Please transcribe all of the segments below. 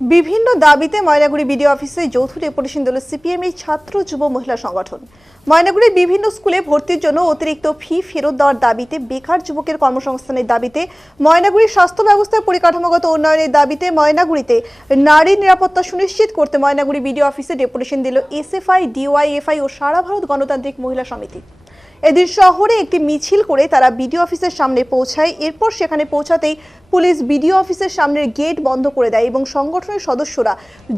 বিভিন্ন দাবিতে ময়নাগুড়ি বিডিও অফিসে যৌথ ডেপুটেশন দিল সিপিএম ছাত্র যুব মহিলা সংগঠন। ময়নাগুড়ির বিভিন্ন স্কুলে ভর্তির জন্য অতিরিক্ত ফি ফেরত দেওয়ার দাবিতে, বেকার যুবকের কর্মসংস্থানের দাবিতে, ময়নাগুড়ির স্বাস্থ্য ব্যবস্থার পরিকাঠামোগত উন্নয়নের দাবিতে, ময়নাগুড়িতে নারী নিরাপত্তা সুনিশ্চিত করতে ময়নাগুড়ি বিডিও অফিসে ডেপুটেশন দিল এসএফআই, ডিওয়াইএফআই ও সারা ভারত গণতান্ত্রিক মহিলা সমিতি। এদিন শহরে একটি মিছিল করে তারা বিডিও অফিসের সামনে পৌঁছায়। এরপর সেখানে পৌঁছাতেই পুলিশ বিডিও অফিসের সামনের গেট বন্ধ করে দেয় এবং সংগঠনের সদস্যরা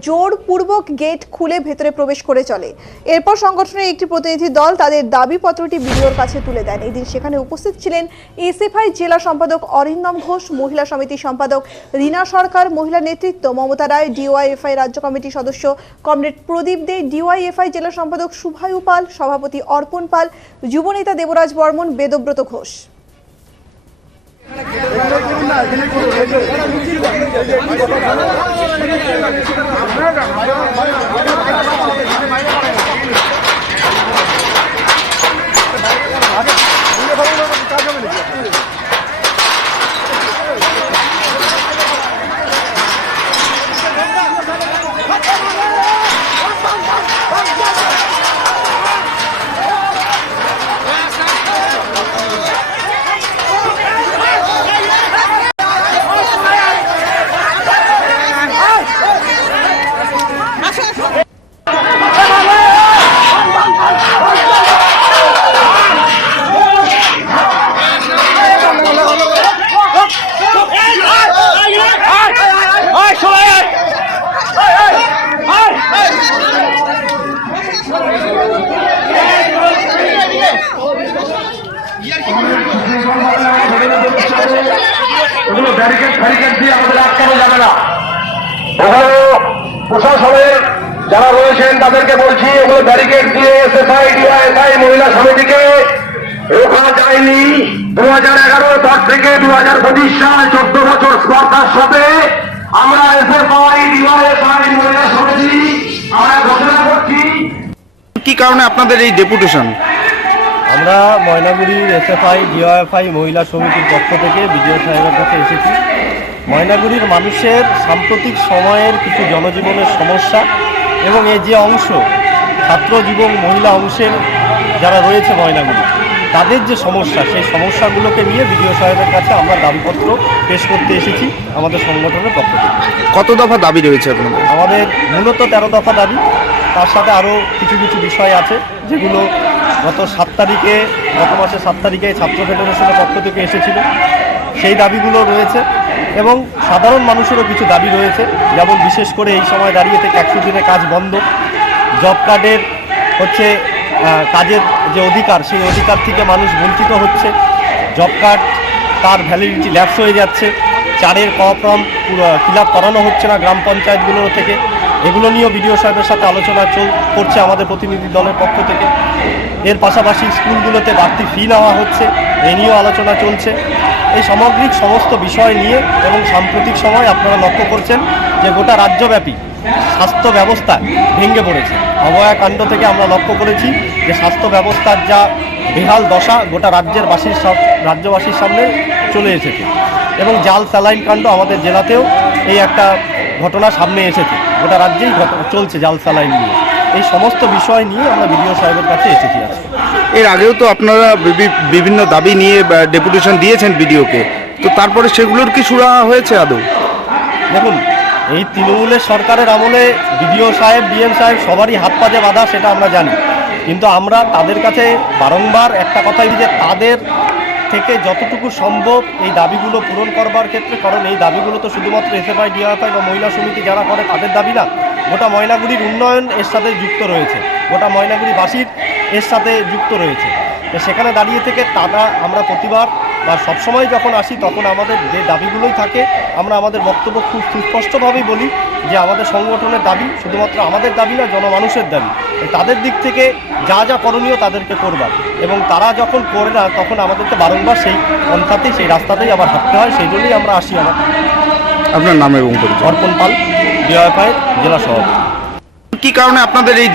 জোরপূর্বক গেট খুলে ভেতরে প্রবেশ করে চলে। এরপর সংগঠনের একটি প্রতিনিধি দল তাদের দাবিপত্রটি বিডিওর কাছে তুলে দেন। এদিন সেখানে উপস্থিত ছিলেন এসএফআই জেলা সম্পাদক অরিন্দম ঘোষ, মহিলা সমিতি সম্পাদক রীনা সরকার, মহিলা নেতৃত্ব মমতা রায়, ডিওয়াইএফআই রাজ্য কমিটির সদস্য কমরেড প্রদীপ দে, ডিওয়াইএফআই জেলা সম্পাদক শুভায়ু পাল, সভাপতি অর্পণ পাল, যুবনেতা দেবরাজ বর্মন, বেদব্রত ঘোষ। ব্যারিকেড দিয়ে আমাদের আটকানো যাবে না। ওখানে প্রশাসনের যারা রয়েছেন তাদেরকে বলছি, ওগুলো ব্যারিকেড দিয়ে এসএফআই, ডিওয়াইএফআই মহিলা সমিতিকে রোখা যায়নি। 2011 পর থেকে 2025 সাল 14 বছর স্পর্ধার সাথে আমরা এসএফআই, ডিওয়াইএফআই মহিলা সমিতি আমরা ঘোষণা করছি। কি কারণে আপনাদের এই ডেপুটেশন? আমরা ময়নাগুড়ির এসএফআই, ডিওয়াইএফআই মহিলা সমিতির পক্ষ থেকে বিডিও সাহেবের কাছে এসেছি। ময়নাগুড়ির মানুষের সাম্প্রতিক সময়ের কিছু জনজীবনের সমস্যা এবং এই যে অংশ ছাত্র যুবক মহিলা অংশের যারা রয়েছে ময়নাগুড়ি, তাদের যে সমস্যা, সেই সমস্যাগুলোকে নিয়ে বিডিও সাহেবের কাছে আমরা দাবিপত্র পেশ করতে এসেছি আমাদের সংগঠনের পক্ষ থেকে। কত দফা দাবি রয়েছে আপনাদের? আমাদের মূলত 13 দফা দাবি, তার সাথে আরও কিছু কিছু বিষয় আছে যেগুলো গত মাসের 7 তারিখে ছাত্র ফেডারেশনের পক্ষ থেকে এসেছিল, সেই দাবিগুলো রয়েছে। এবং সাধারণ মানুষেরও কিছু দাবি রয়েছে, যেমন বিশেষ করে এই সময় দাঁড়িয়ে থেকে 100 দিনে কাজ বন্ধ, জব কার্ডের কাজের যে অধিকার, সেই অধিকার থেকে মানুষ বঞ্চিত হচ্ছে, জব কার্ড তার ভ্যালিডিটি ল্যাপস হয়ে যাচ্ছে, 4-এর ফর্ম ফিল আপ করানো হচ্ছে না গ্রাম পঞ্চায়েতগুলো থেকে। এগুলো নিয়েও বিডিও সাহেবের সাথে আলোচনা করছে আমাদের প্রতিনিধি দলের পক্ষ থেকে। এর পাশাপাশি স্কুলগুলোতে বাড়তি ফি নেওয়া হচ্ছে, এ নিয়েও আলোচনা চলছে। এই সামগ্রিক সমস্ত বিষয় নিয়ে এবং সাম্প্রতিক সময় আপনারা লক্ষ্য করছেন যে গোটা রাজ্যব্যাপী স্বাস্থ্য ব্যবস্থা ভেঙে পড়েছে। অভয়া কাণ্ড থেকে আমরা লক্ষ্য করেছি যে স্বাস্থ্য ব্যবস্থার যা বেহাল দশা গোটা রাজ্যবাসীর সামনে চলে এসেছে। এবং জাল স্যালাইন কাণ্ড আমাদের জেলাতেও এই একটা ঘটনা সামনে এসেছে, গোটা রাজ্যেই চলছে জাল স্যালাইন নিয়ে। এই সমস্ত বিষয় নিয়ে আমরা বিডিও সাহেবের কাছে এসেছি আজকে। এর আগেও তো আপনারা বিভিন্ন দাবি নিয়ে ডেপুটেশন দিয়েছেন বিডিওকে, তো তারপরে সেগুলোর কি সুরা হয়েছে আদৌ? দেখুন, এই তৃণমূলের সরকারের আমলে বিডিও সাহেব, ডিএম সাহেব সবারই হাত পাজে বাঁধা, সেটা আমরা জানি। কিন্তু আমরা তাদের কাছে বারংবার একটা কথাই যে তাদের থেকে যতটুকু সম্ভব এই দাবিগুলো পূরণ করবার ক্ষেত্রে, কারণ এই দাবিগুলো তো শুধুমাত্র এসএফআই, ডিওয়াইএফআই বা মহিলা সমিতি যারা করে তাদের দাবি না, গোটা ময়নাগুড়ির উন্নয়ন এর সাথে যুক্ত রয়েছে, গোটা ময়নাগুড়িবাসীর এর সাথে যুক্ত রয়েছে। তো সেখানে দাঁড়িয়ে থেকে আমরা প্রতিবার বা সবসময় যখন আসি তখন আমাদের যে দাবিগুলোই থাকে, আমরা আমাদের বক্তব্য খুব সুস্পষ্টভাবেই বলি যে আমাদের সংগঠনের দাবি শুধুমাত্র আমাদের দাবি না, জনমানুষের দাবি। তাদের দিক থেকে যা যা করণীয় তাদেরকে করবার, এবং তারা যখন করে না তখন আমাদেরকে বারংবার সেই পন্থাতেই, সেই রাস্তাতেই আবার হাঁটতে হয়। সেই জন্যই আমরা আসি। আপনার নাম এবং পরিচয়? অর্পণ পাল, ডিওয়াইএফআই জেলা সভাপতি। কি কারণে আপনাদের এই